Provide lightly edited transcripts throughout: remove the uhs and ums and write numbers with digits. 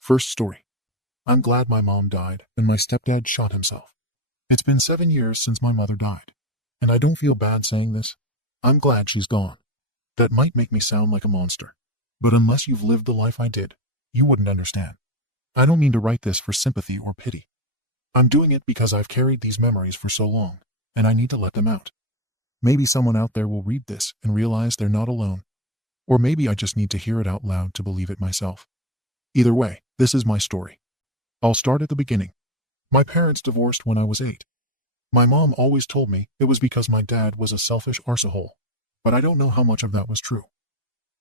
First story. I'm glad my mom died and my stepdad shot himself. It's been 7 years since my mother died. And I don't feel bad saying this. I'm glad she's gone. That might make me sound like a monster. But unless you've lived the life I did, you wouldn't understand. I don't mean to write this for sympathy or pity. I'm doing it because I've carried these memories for so long, and I need to let them out. Maybe someone out there will read this and realize they're not alone. Or maybe I just need to hear it out loud to believe it myself. Either way, this is my story. I'll start at the beginning. My parents divorced when I was 8. My mom always told me it was because my dad was a selfish arsehole, but I don't know how much of that was true.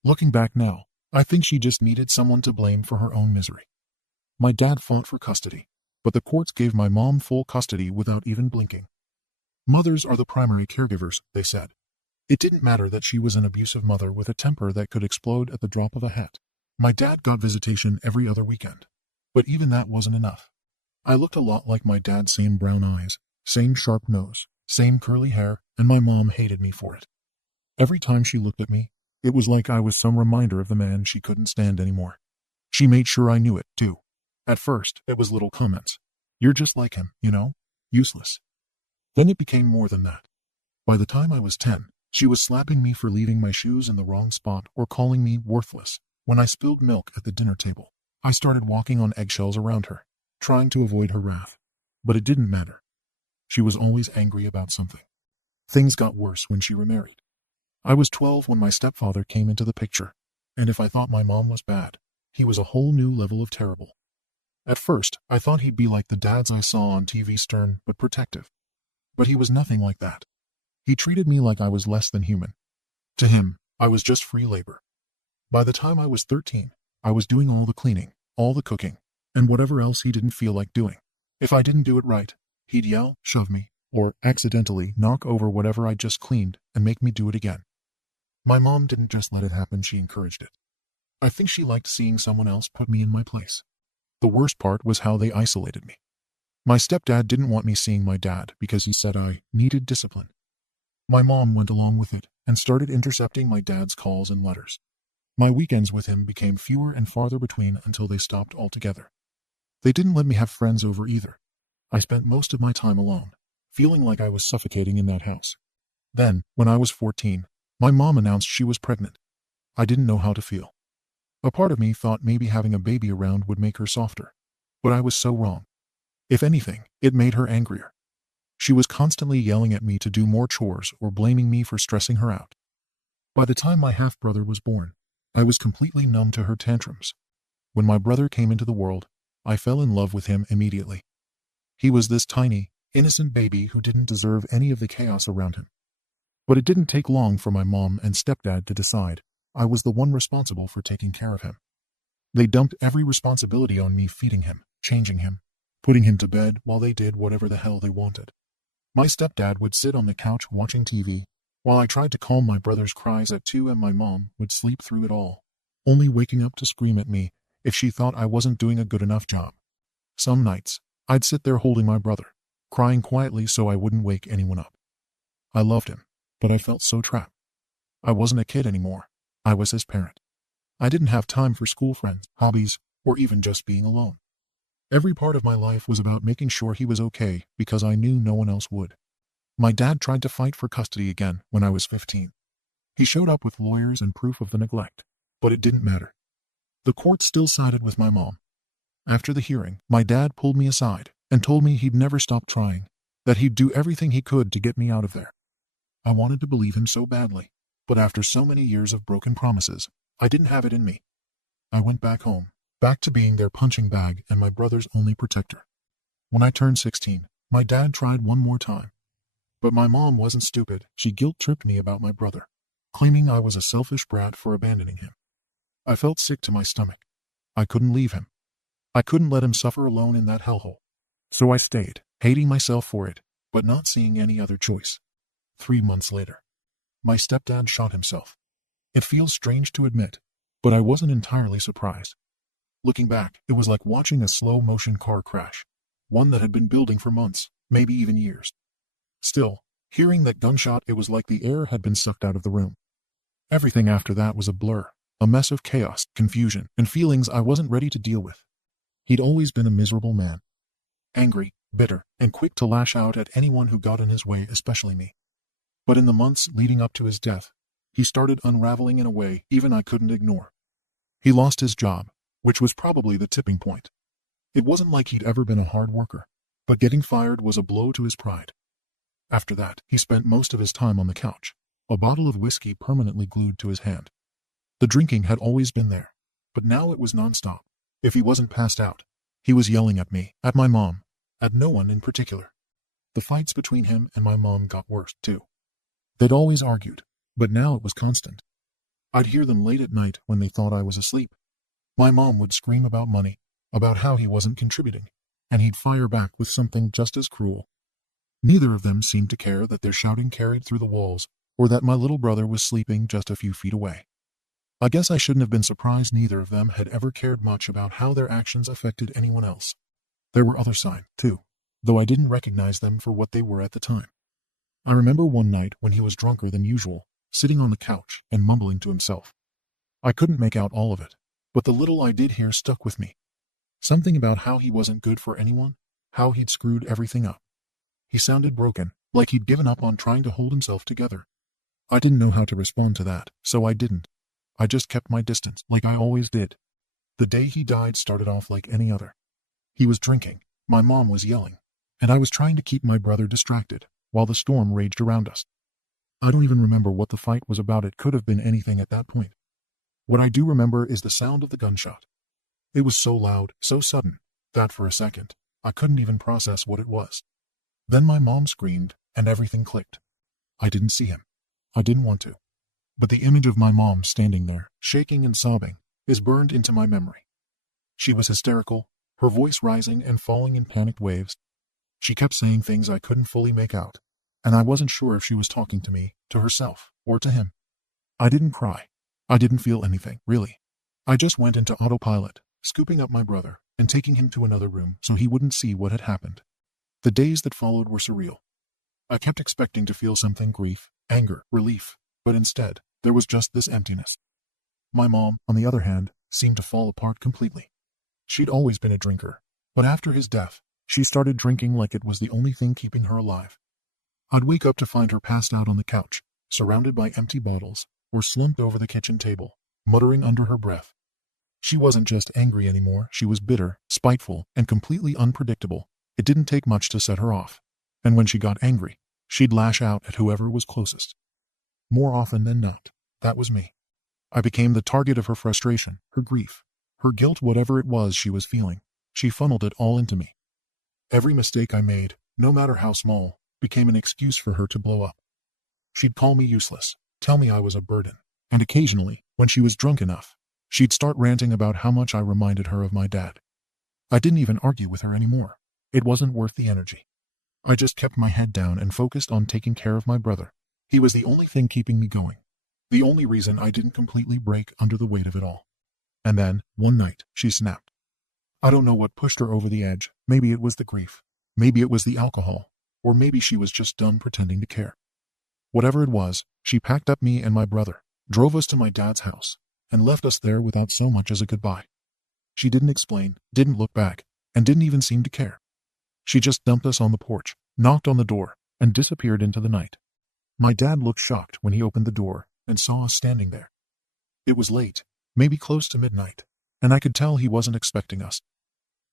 Looking back now, I think she just needed someone to blame for her own misery. My dad fought for custody, but the courts gave my mom full custody without even blinking. Mothers are the primary caregivers, they said. It didn't matter that she was an abusive mother with a temper that could explode at the drop of a hat. My dad got visitation every other weekend, but even that wasn't enough. I looked a lot like my dad, same brown eyes, same sharp nose, same curly hair, and my mom hated me for it. Every time she looked at me, it was like I was some reminder of the man she couldn't stand anymore. She made sure I knew it, too. At first, it was little comments. You're just like him, you know? Useless. Then it became more than that. By the time I was 10, she was slapping me for leaving my shoes in the wrong spot or calling me worthless when I spilled milk at the dinner table. I started walking on eggshells around her, trying to avoid her wrath. But it didn't matter. She was always angry about something. Things got worse when she remarried. I was 12 when my stepfather came into the picture, and if I thought my mom was bad, he was a whole new level of terrible. At first, I thought he'd be like the dads I saw on TV, stern but protective. But he was nothing like that. He treated me like I was less than human. To him, I was just free labor. By the time I was 13, I was doing all the cleaning, all the cooking, and whatever else he didn't feel like doing. If I didn't do it right, he'd yell, shove me, or accidentally knock over whatever I just cleaned and make me do it again. My mom didn't just let it happen, she encouraged it. I think she liked seeing someone else put me in my place. The worst part was how they isolated me. My stepdad didn't want me seeing my dad because he said I needed discipline. My mom went along with it and started intercepting my dad's calls and letters. My weekends with him became fewer and farther between until they stopped altogether. They didn't let me have friends over either. I spent most of my time alone, feeling like I was suffocating in that house. Then, when I was 14, my mom announced she was pregnant. I didn't know how to feel. A part of me thought maybe having a baby around would make her softer. But I was so wrong. If anything, it made her angrier. She was constantly yelling at me to do more chores or blaming me for stressing her out. By the time my half-brother was born, I was completely numb to her tantrums. When my brother came into the world, I fell in love with him immediately. He was this tiny, innocent baby who didn't deserve any of the chaos around him. But it didn't take long for my mom and stepdad to decide I was the one responsible for taking care of him. They dumped every responsibility on me, feeding him, changing him, putting him to bed while they did whatever the hell they wanted. My stepdad would sit on the couch watching TV, while I tried to calm my brother's cries at 2 and my mom would sleep through it all, only waking up to scream at me if she thought I wasn't doing a good enough job. Some nights, I'd sit there holding my brother, crying quietly so I wouldn't wake anyone up. I loved him, but I felt so trapped. I wasn't a kid anymore. I was his parent. I didn't have time for school friends, hobbies, or even just being alone. Every part of my life was about making sure he was okay because I knew no one else would. My dad tried to fight for custody again when I was 15. He showed up with lawyers and proof of the neglect, but it didn't matter. The court still sided with my mom. After the hearing, my dad pulled me aside and told me he'd never stop trying, that he'd do everything he could to get me out of there. I wanted to believe him so badly, but after so many years of broken promises, I didn't have it in me. I went back home, back to being their punching bag and my brother's only protector. When I turned 16, my dad tried one more time. But my mom wasn't stupid. She guilt-tripped me about my brother, claiming I was a selfish brat for abandoning him. I felt sick to my stomach. I couldn't leave him. I couldn't let him suffer alone in that hellhole. So I stayed, hating myself for it, but not seeing any other choice. 3 months later, my stepdad shot himself. It feels strange to admit, but I wasn't entirely surprised. Looking back, it was like watching a slow-motion car crash, one that had been building for months, maybe even years. Still, hearing that gunshot, it was like the air had been sucked out of the room. Everything after that was a blur, a mess of chaos, confusion, and feelings I wasn't ready to deal with. He'd always been a miserable man. Angry, bitter, and quick to lash out at anyone who got in his way, especially me. But in the months leading up to his death, he started unraveling in a way even I couldn't ignore. He lost his job, which was probably the tipping point. It wasn't like he'd ever been a hard worker, but getting fired was a blow to his pride. After that, he spent most of his time on the couch, a bottle of whiskey permanently glued to his hand. The drinking had always been there, but now it was nonstop. If he wasn't passed out, he was yelling at me, at my mom, at no one in particular. The fights between him and my mom got worse, too. They'd always argued, but now it was constant. I'd hear them late at night when they thought I was asleep. My mom would scream about money, about how he wasn't contributing, and he'd fire back with something just as cruel. Neither of them seemed to care that their shouting carried through the walls, or that my little brother was sleeping just a few feet away. I guess I shouldn't have been surprised neither of them had ever cared much about how their actions affected anyone else. There were other signs, too, though I didn't recognize them for what they were at the time. I remember one night when he was drunker than usual, sitting on the couch and mumbling to himself. I couldn't make out all of it, but the little I did hear stuck with me. Something about how he wasn't good for anyone, how he'd screwed everything up. He sounded broken, like he'd given up on trying to hold himself together. I didn't know how to respond to that, so I didn't. I just kept my distance, like I always did. The day he died started off like any other. He was drinking, my mom was yelling, and I was trying to keep my brother distracted, while the storm raged around us. I don't even remember what the fight was about. It could have been anything at that point. What I do remember is the sound of the gunshot. It was so loud, so sudden, that for a second, I couldn't even process what it was. Then my mom screamed, and everything clicked. I didn't see him. I didn't want to. But the image of my mom standing there, shaking and sobbing, is burned into my memory. She was hysterical, her voice rising and falling in panicked waves. She kept saying things I couldn't fully make out, and I wasn't sure if she was talking to me, to herself, or to him. I didn't cry. I didn't feel anything, really. I just went into autopilot, scooping up my brother and taking him to another room so he wouldn't see what had happened. The days that followed were surreal. I kept expecting to feel something: grief, anger, relief, but instead, there was just this emptiness. My mom, on the other hand, seemed to fall apart completely. She'd always been a drinker, but after his death, she started drinking like it was the only thing keeping her alive. I'd wake up to find her passed out on the couch, surrounded by empty bottles, or slumped over the kitchen table, muttering under her breath. She wasn't just angry anymore, she was bitter, spiteful, and completely unpredictable. It didn't take much to set her off, and when she got angry, she'd lash out at whoever was closest. More often than not, that was me. I became the target of her frustration, her grief, her guilt, whatever it was she was feeling. She funneled it all into me. Every mistake I made, no matter how small, became an excuse for her to blow up. She'd call me useless, tell me I was a burden, and occasionally, when she was drunk enough, she'd start ranting about how much I reminded her of my dad. I didn't even argue with her anymore. It wasn't worth the energy. I just kept my head down and focused on taking care of my brother. He was the only thing keeping me going. The only reason I didn't completely break under the weight of it all. And then, one night, she snapped. I don't know what pushed her over the edge. Maybe it was the grief. Maybe it was the alcohol. Or maybe she was just done pretending to care. Whatever it was, she packed up me and my brother, drove us to my dad's house, and left us there without so much as a goodbye. She didn't explain, didn't look back, and didn't even seem to care. She just dumped us on the porch, knocked on the door, and disappeared into the night. My dad looked shocked when he opened the door and saw us standing there. It was late, maybe close to midnight, and I could tell he wasn't expecting us.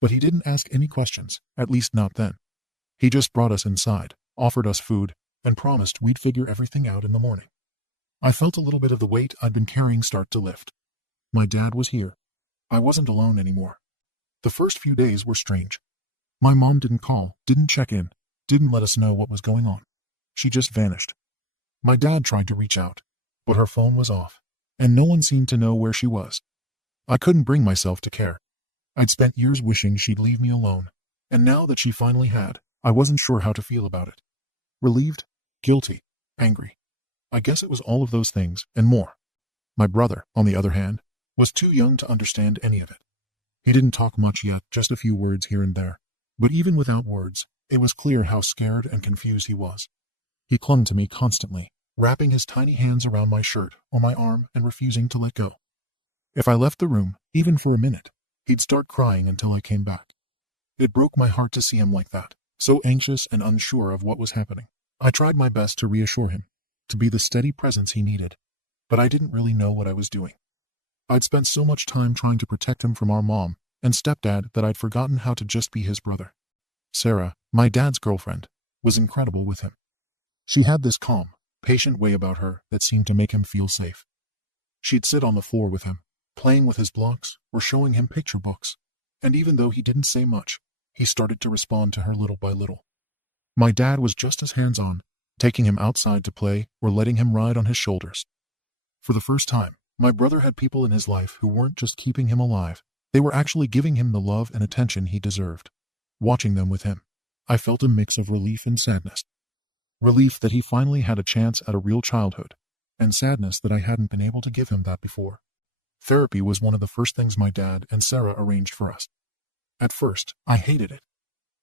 But he didn't ask any questions, at least not then. He just brought us inside, offered us food, and promised we'd figure everything out in the morning. I felt a little bit of the weight I'd been carrying start to lift. My dad was here. I wasn't alone anymore. The first few days were strange. My mom didn't call, didn't check in, didn't let us know what was going on. She just vanished. My dad tried to reach out, but her phone was off, and no one seemed to know where she was. I couldn't bring myself to care. I'd spent years wishing she'd leave me alone, and now that she finally had, I wasn't sure how to feel about it. Relieved, guilty, angry. I guess it was all of those things, and more. My brother, on the other hand, was too young to understand any of it. He didn't talk much yet, just a few words here and there. But even without words, it was clear how scared and confused he was. He clung to me constantly, wrapping his tiny hands around my shirt or my arm and refusing to let go. If I left the room, even for a minute, He'd start crying until I came back. It broke my heart to see him like that, so anxious and unsure of what was happening. I tried my best to reassure him, to be the steady presence he needed, but I didn't really know what I was doing. I'd spent so much time trying to protect him from our mom and stepdad that I'd forgotten how to just be his brother. Sarah, my dad's girlfriend, was incredible with him. She had this calm, patient way about her that seemed to make him feel safe. She'd sit on the floor with him, playing with his blocks or showing him picture books, and even though he didn't say much, he started to respond to her little by little. My dad was just as hands-on, taking him outside to play or letting him ride on his shoulders. For the first time, my brother had people in his life who weren't just keeping him alive, they were actually giving him the love and attention he deserved. Watching them with him, I felt a mix of relief and sadness. Relief that he finally had a chance at a real childhood, and sadness that I hadn't been able to give him that before. Therapy was one of the first things my dad and Sarah arranged for us. At first, I hated it.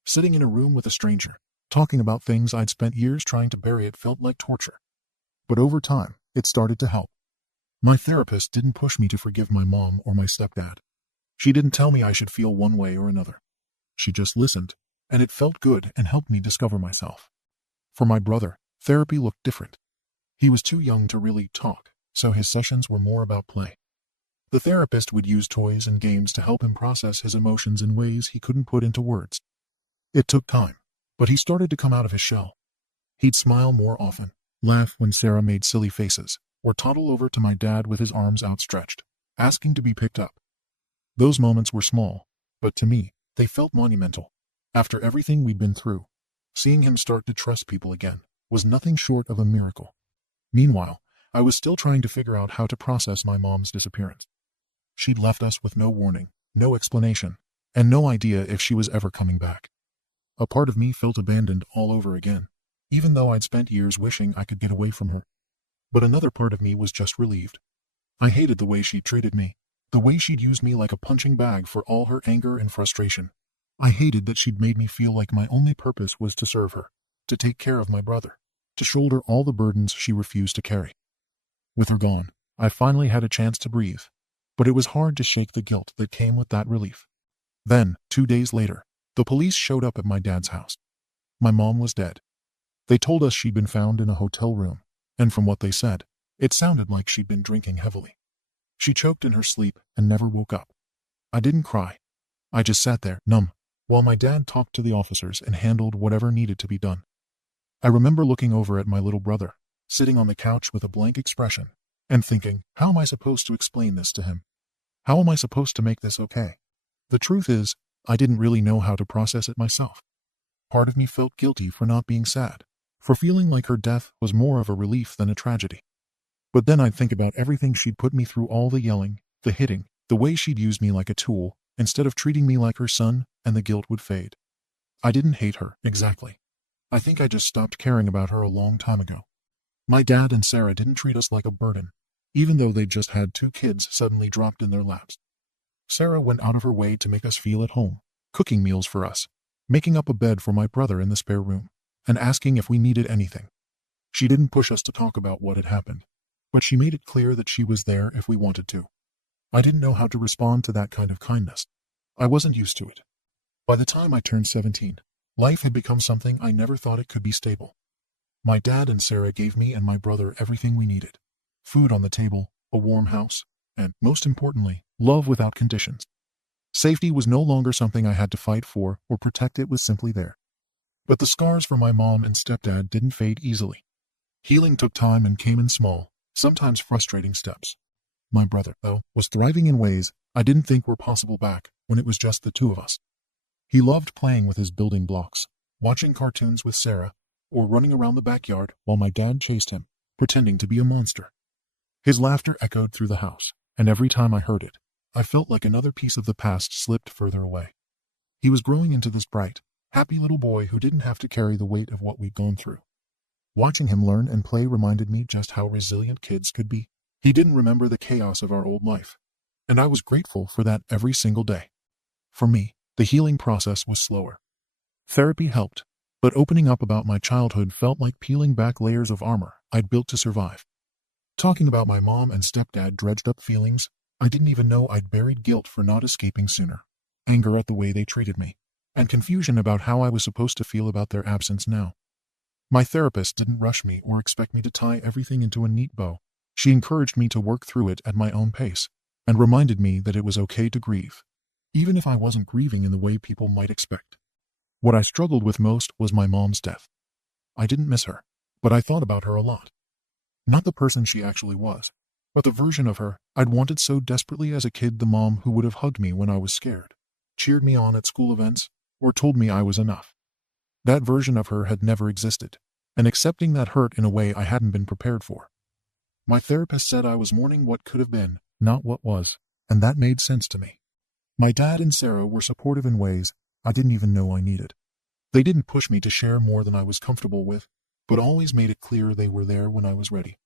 Sitting in a room with a stranger, talking about things I'd spent years trying to bury, it felt like torture. But over time, it started to help. My therapist didn't push me to forgive my mom or my stepdad. She didn't tell me I should feel one way or another. She just listened, and it felt good and helped me discover myself. For my brother, therapy looked different. He was too young to really talk, so his sessions were more about play. The therapist would use toys and games to help him process his emotions in ways he couldn't put into words. It took time, but he started to come out of his shell. He'd smile more often, laugh when Sarah made silly faces, or toddle over to my dad with his arms outstretched, asking to be picked up. Those moments were small, but to me, they felt monumental. After everything we'd been through, seeing him start to trust people again was nothing short of a miracle. Meanwhile, I was still trying to figure out how to process my mom's disappearance. She'd left us with no warning, no explanation, and no idea if she was ever coming back. A part of me felt abandoned all over again, even though I'd spent years wishing I could get away from her. But another part of me was just relieved. I hated the way she treated me, the way she'd used me like a punching bag for all her anger and frustration. I hated that she'd made me feel like my only purpose was to serve her, to take care of my brother, to shoulder all the burdens she refused to carry. With her gone, I finally had a chance to breathe, but it was hard to shake the guilt that came with that relief. Then, 2 days later, the police showed up at my dad's house. My mom was dead. They told us she'd been found in a hotel room, and from what they said, it sounded like she'd been drinking heavily. She choked in her sleep and never woke up. I didn't cry. I just sat there, numb, while my dad talked to the officers and handled whatever needed to be done. I remember looking over at my little brother, sitting on the couch with a blank expression, and thinking, how am I supposed to explain this to him? How am I supposed to make this okay? The truth is, I didn't really know how to process it myself. Part of me felt guilty for not being sad, for feeling like her death was more of a relief than a tragedy. But then I'd think about everything she'd put me through, all the yelling, the hitting, the way she'd used me like a tool, instead of treating me like her son, and the guilt would fade. I didn't hate her, exactly. I think I just stopped caring about her a long time ago. My dad and Sarah didn't treat us like a burden, even though they'd just had 2 kids suddenly dropped in their laps. Sarah went out of her way to make us feel at home, cooking meals for us, making up a bed for my brother in the spare room, and asking if we needed anything. She didn't push us to talk about what had happened, but she made it clear that she was there if we wanted to. I didn't know how to respond to that kind of kindness. I wasn't used to it. By the time I turned 17, life had become something I never thought it could be stable. My dad and Sarah gave me and my brother everything we needed. Food on the table, a warm house, and, most importantly, love without conditions. Safety was no longer something I had to fight for or protect, it was simply there. But the scars from my mom and stepdad didn't fade easily. Healing took time and came in small, sometimes frustrating steps. My brother, though, was thriving in ways I didn't think were possible back when it was just the 2 of us. He loved playing with his building blocks, watching cartoons with Sarah, or running around the backyard while my dad chased him, pretending to be a monster. His laughter echoed through the house, and every time I heard it, I felt like another piece of the past slipped further away. He was growing into this bright, happy little boy who didn't have to carry the weight of what we'd gone through. Watching him learn and play reminded me just how resilient kids could be. He didn't remember the chaos of our old life, and I was grateful for that every single day. For me, the healing process was slower. Therapy helped, but opening up about my childhood felt like peeling back layers of armor I'd built to survive. Talking about my mom and stepdad dredged up feelings I didn't even know I'd buried guilt for not escaping sooner, anger at the way they treated me, and confusion about how I was supposed to feel about their absence now. My therapist didn't rush me or expect me to tie everything into a neat bow. She encouraged me to work through it at my own pace, and reminded me that it was okay to grieve, even if I wasn't grieving in the way people might expect. What I struggled with most was my mom's death. I didn't miss her, but I thought about her a lot. Not the person she actually was, but the version of her I'd wanted so desperately as a kid, the mom who would have hugged me when I was scared, cheered me on at school events, or told me I was enough. That version of her had never existed, and accepting that hurt in a way I hadn't been prepared for. My therapist said I was mourning what could have been, not what was, and that made sense to me. My dad and Sarah were supportive in ways I didn't even know I needed. They didn't push me to share more than I was comfortable with, but always made it clear they were there when I was ready.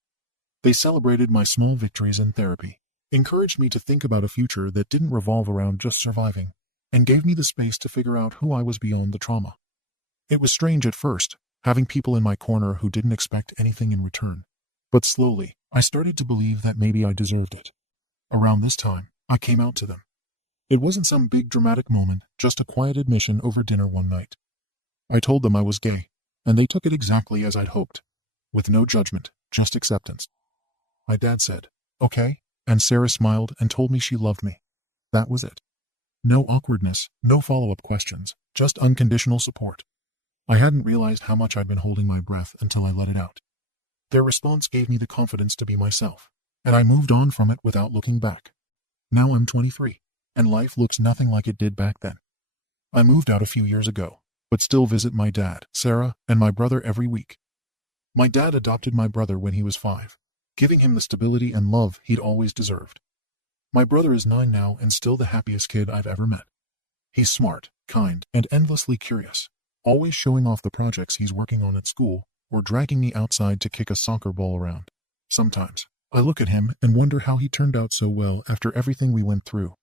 They celebrated my small victories in therapy, encouraged me to think about a future that didn't revolve around just surviving, and gave me the space to figure out who I was beyond the trauma. It was strange at first, having people in my corner who didn't expect anything in return, but slowly, I started to believe that maybe I deserved it. Around this time, I came out to them. It wasn't some big dramatic moment, just a quiet admission over dinner one night. I told them I was gay, and they took it exactly as I'd hoped, with no judgment, just acceptance. My dad said, "Okay," and Sarah smiled and told me she loved me. That was it. No awkwardness, no follow-up questions, just unconditional support. I hadn't realized how much I'd been holding my breath until I let it out. Their response gave me the confidence to be myself, and I moved on from it without looking back. Now I'm 23, and life looks nothing like it did back then. I moved out a few years ago, but still visit my dad, Sarah, and my brother every week. My dad adopted my brother when he was 5, giving him the stability and love he'd always deserved. My brother is 9 now and still the happiest kid I've ever met. He's smart, kind, and endlessly curious, always showing off the projects he's working on at school or dragging me outside to kick a soccer ball around. Sometimes, I look at him and wonder how he turned out so well after everything we went through.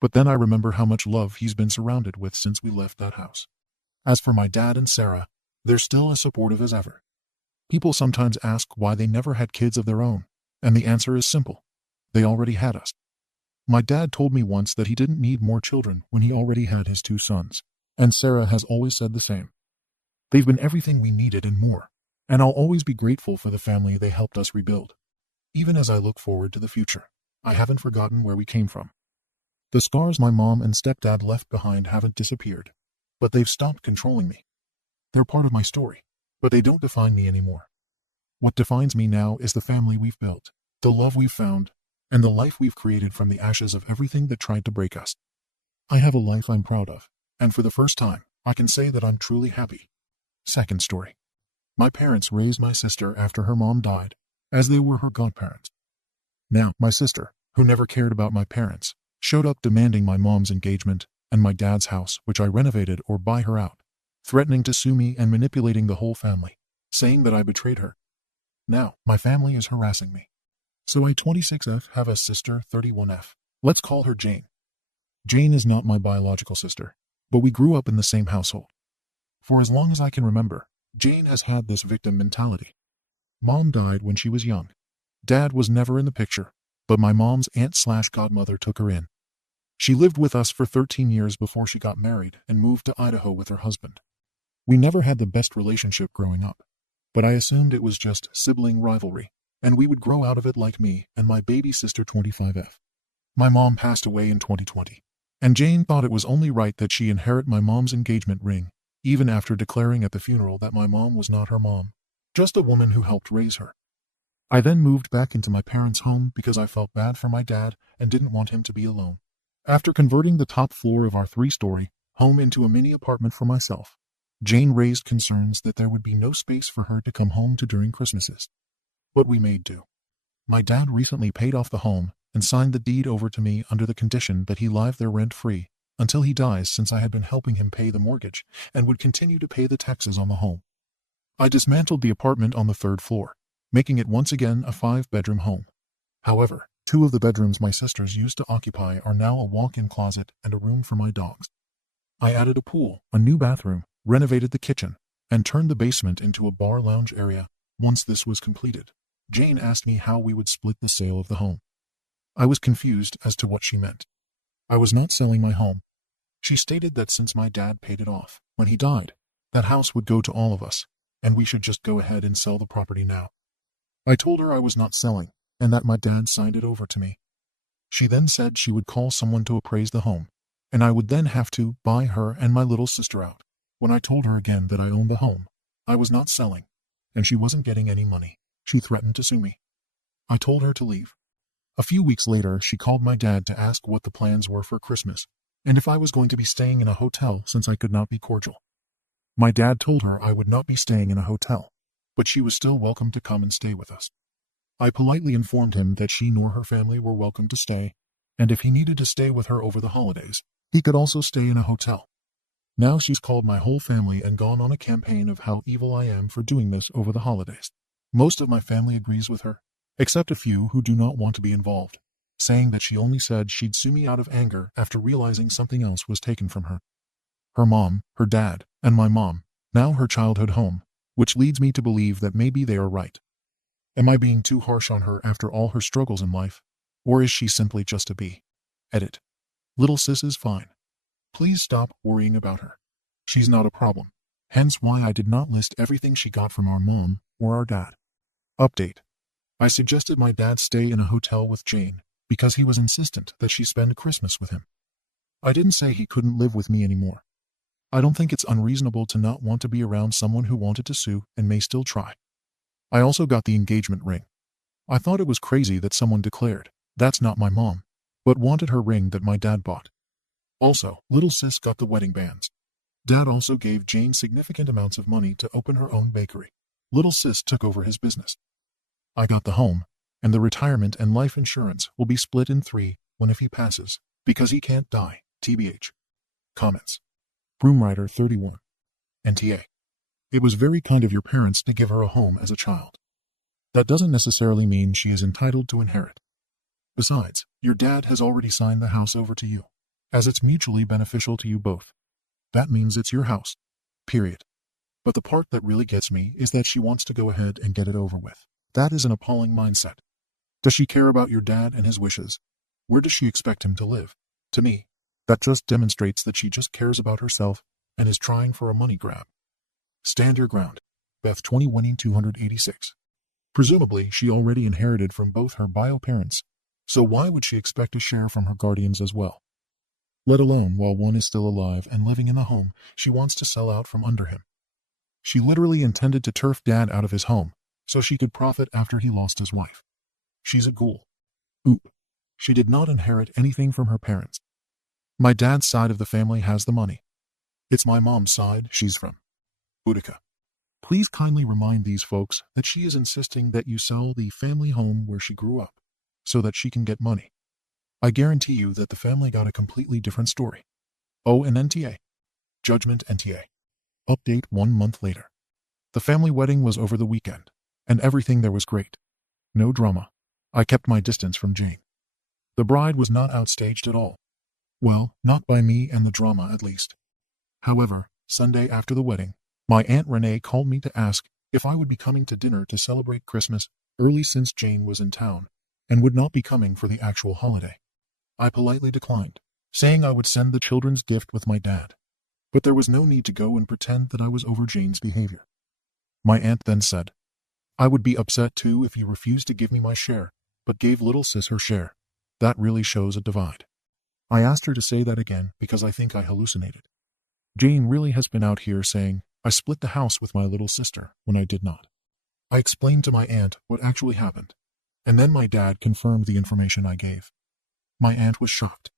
But then I remember how much love he's been surrounded with since we left that house. As for my dad and Sarah, they're still as supportive as ever. People sometimes ask why they never had kids of their own, and the answer is simple. They already had us. My dad told me once that he didn't need more children when he already had his 2 sons, and Sarah has always said the same. They've been everything we needed and more, and I'll always be grateful for the family they helped us rebuild. Even as I look forward to the future, I haven't forgotten where we came from. The scars my mom and stepdad left behind haven't disappeared, but they've stopped controlling me. They're part of my story, but they don't define me anymore. What defines me now is the family we've built, the love we've found, and the life we've created from the ashes of everything that tried to break us. I have a life I'm proud of, and for the first time, I can say that I'm truly happy. Second story. My parents raised my sister after her mom died, as they were her godparents. Now, my sister, who never cared about my parents, showed up demanding my mom's engagement and my dad's house, which I renovated, or buy her out, threatening to sue me and manipulating the whole family, saying that I betrayed her. Now, my family is harassing me. So I 26F have a sister 31F. Let's call her Jane. Jane is not my biological sister, but we grew up in the same household. For as long as I can remember, Jane has had this victim mentality. Mom died when she was young. Dad was never in the picture, but my mom's aunt/godmother took her in. She lived with us for 13 years before she got married and moved to Idaho with her husband. We never had the best relationship growing up, but I assumed it was just sibling rivalry, and we would grow out of it like me and my baby sister 25F. My mom passed away in 2020, and Jane thought it was only right that she inherit my mom's engagement ring, even after declaring at the funeral that my mom was not her mom, just a woman who helped raise her. I then moved back into my parents' home because I felt bad for my dad and didn't want him to be alone. After converting the top floor of our 3-story home into a mini apartment for myself, Jane raised concerns that there would be no space for her to come home to during Christmases. But we made do. My dad recently paid off the home and signed the deed over to me under the condition that he live there rent-free until he dies, since I had been helping him pay the mortgage and would continue to pay the taxes on the home. I dismantled the apartment on the 3rd floor, making it once again a 5-bedroom home. However, 2 of the bedrooms my sisters used to occupy are now a walk-in closet and a room for my dogs. I added a pool, a new bathroom, renovated the kitchen, and turned the basement into a bar lounge area. Once this was completed, Jane asked me how we would split the sale of the home. I was confused as to what she meant. I was not selling my home. She stated that since my dad paid it off when he died, that house would go to all of us, and we should just go ahead and sell the property now. I told her I was not selling, and that my dad signed it over to me. She then said she would call someone to appraise the home, and I would then have to buy her and my little sister out. When I told her again that I owned the home, I was not selling, and she wasn't getting any money, she threatened to sue me. I told her to leave. A few weeks later, she called my dad to ask what the plans were for Christmas, and if I was going to be staying in a hotel since I could not be cordial. My dad told her I would not be staying in a hotel, but she was still welcome to come and stay with us. I politely informed him that she nor her family were welcome to stay, and if he needed to stay with her over the holidays, he could also stay in a hotel. Now she's called my whole family and gone on a campaign of how evil I am for doing this over the holidays. Most of my family agrees with her, except a few who do not want to be involved, saying that she only said she'd sue me out of anger after realizing something else was taken from her. Her mom, her dad, and my mom, now her childhood home, which leads me to believe that maybe they are right. Am I being too harsh on her after all her struggles in life, or is she simply just a bee? Edit. Little sis is fine. Please stop worrying about her. She's not a problem, hence why I did not list everything she got from our mom or our dad. Update. I suggested my dad stay in a hotel with Jane because he was insistent that she spend Christmas with him. I didn't say he couldn't live with me anymore. I don't think it's unreasonable to not want to be around someone who wanted to sue and may still try. I also got the engagement ring. I thought it was crazy that someone declared, "That's not my mom," but wanted her ring that my dad bought. Also, little sis got the wedding bands. Dad also gave Jane significant amounts of money to open her own bakery. Little sis took over his business. I got the home, and the retirement and life insurance will be split in 3 when if he passes, because he can't die, TBH. Comments. Broomrider 31. NTA. It was very kind of your parents to give her a home as a child. That doesn't necessarily mean she is entitled to inherit. Besides, your dad has already signed the house over to you, as it's mutually beneficial to you both. That means it's your house. Period. But the part that really gets me is that she wants to go ahead and get it over with. That is an appalling mindset. Does she care about your dad and his wishes? Where does she expect him to live? To me, that just demonstrates that she just cares about herself and is trying for a money grab. Stand your ground. Beth 20-286. Presumably, she already inherited from both her bio parents, so why would she expect a share from her guardians as well? Let alone while one is still alive and living in the home she wants to sell out from under him. She literally intended to turf dad out of his home, so she could profit after he lost his wife. She's a ghoul. Oop. She did not inherit anything from her parents. My dad's side of the family has the money. It's my mom's side she's from. Boudica. Please kindly remind these folks that she is insisting that you sell the family home where she grew up, so that she can get money. I guarantee you that the family got a completely different story. Oh, and NTA. Judgment NTA. Update 1 month later. The family wedding was over the weekend, and everything there was great. No drama. I kept my distance from Jane. The bride was not outstaged at all. Well, not by me and the drama at least. However, Sunday after the wedding, my Aunt Renee called me to ask if I would be coming to dinner to celebrate Christmas early since Jane was in town, and would not be coming for the actual holiday. I politely declined, saying I would send the children's gift with my dad. But there was no need to go and pretend that I was over Jane's behavior. My aunt then said, I would be upset too if you refused to give me my share, but gave little sis her share. That really shows a divide. I asked her to say that again because I think I hallucinated. Jane really has been out here saying, I split the house with my little sister when I did not. I explained to my aunt what actually happened, and then my dad confirmed the information I gave. My aunt was shocked.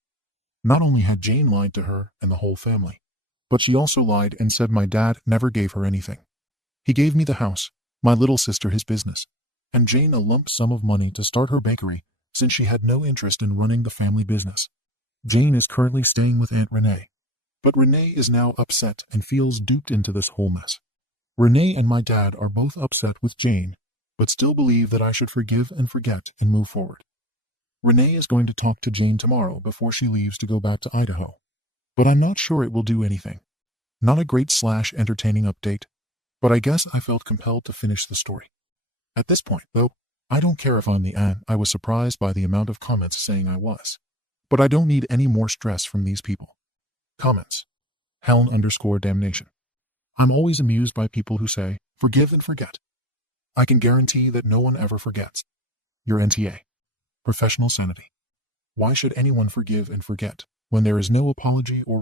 Not only had Jane lied to her and the whole family, but she also lied and said my dad never gave her anything. He gave me the house, my little sister his business, and Jane a lump sum of money to start her bakery since she had no interest in running the family business. Jane is currently staying with Aunt Renee, but Renee is now upset and feels duped into this whole mess. Renee and my dad are both upset with Jane, but still believe that I should forgive and forget and move forward. Renee is going to talk to Jane tomorrow before she leaves to go back to Idaho, but I'm not sure it will do anything. Not a great / entertaining update, but I guess I felt compelled to finish the story. At this point, though, I don't care if I'm the Ann. I was surprised by the amount of comments saying I was. But I don't need any more stress from these people. Comments. Helen_damnation. I'm always amused by people who say, forgive and forget. I can guarantee that no one ever forgets. Your NTA. Professional sanity. Why should anyone forgive and forget when there is no apology or